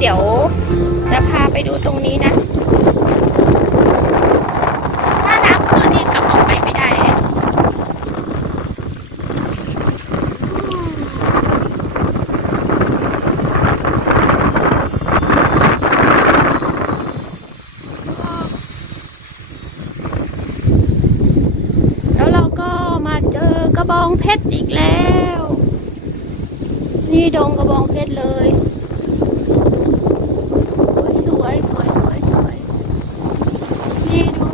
เดี๋ยวจะพาไปดูตรงนี้นะถ้าน้ำขึ้นนี่กลับออกไปไม่ได้เลยแล้วเราก็มาเจอกระบองเพชรอีกแล้วนี่ดงกระบองเพชรเลยสวยสวยสวยสวยนี่ดู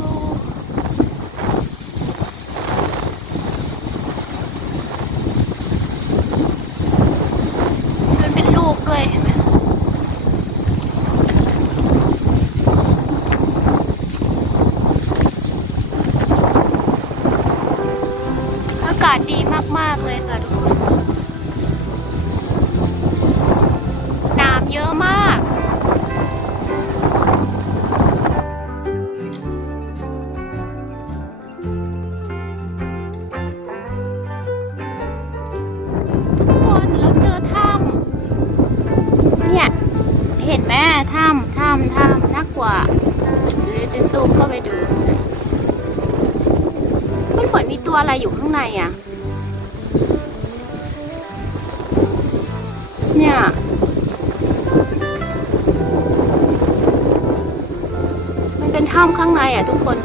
มันเป็นลูกด้วยเห็นไหมอากาศดีมากๆเลยค่ะทุกคนน้ำเยอะมากทุกคนเราเจอถ้ำเนี่ยเห็นไหมถ้ำน่ากลัวเดี๋ยวจะซูมเข้าไปดูมันเหมือนมีตัวอะไรอยู่ข้างในอ่ะเนี่ยมันเป็นถ้ำข้างในอ่ะทุกคน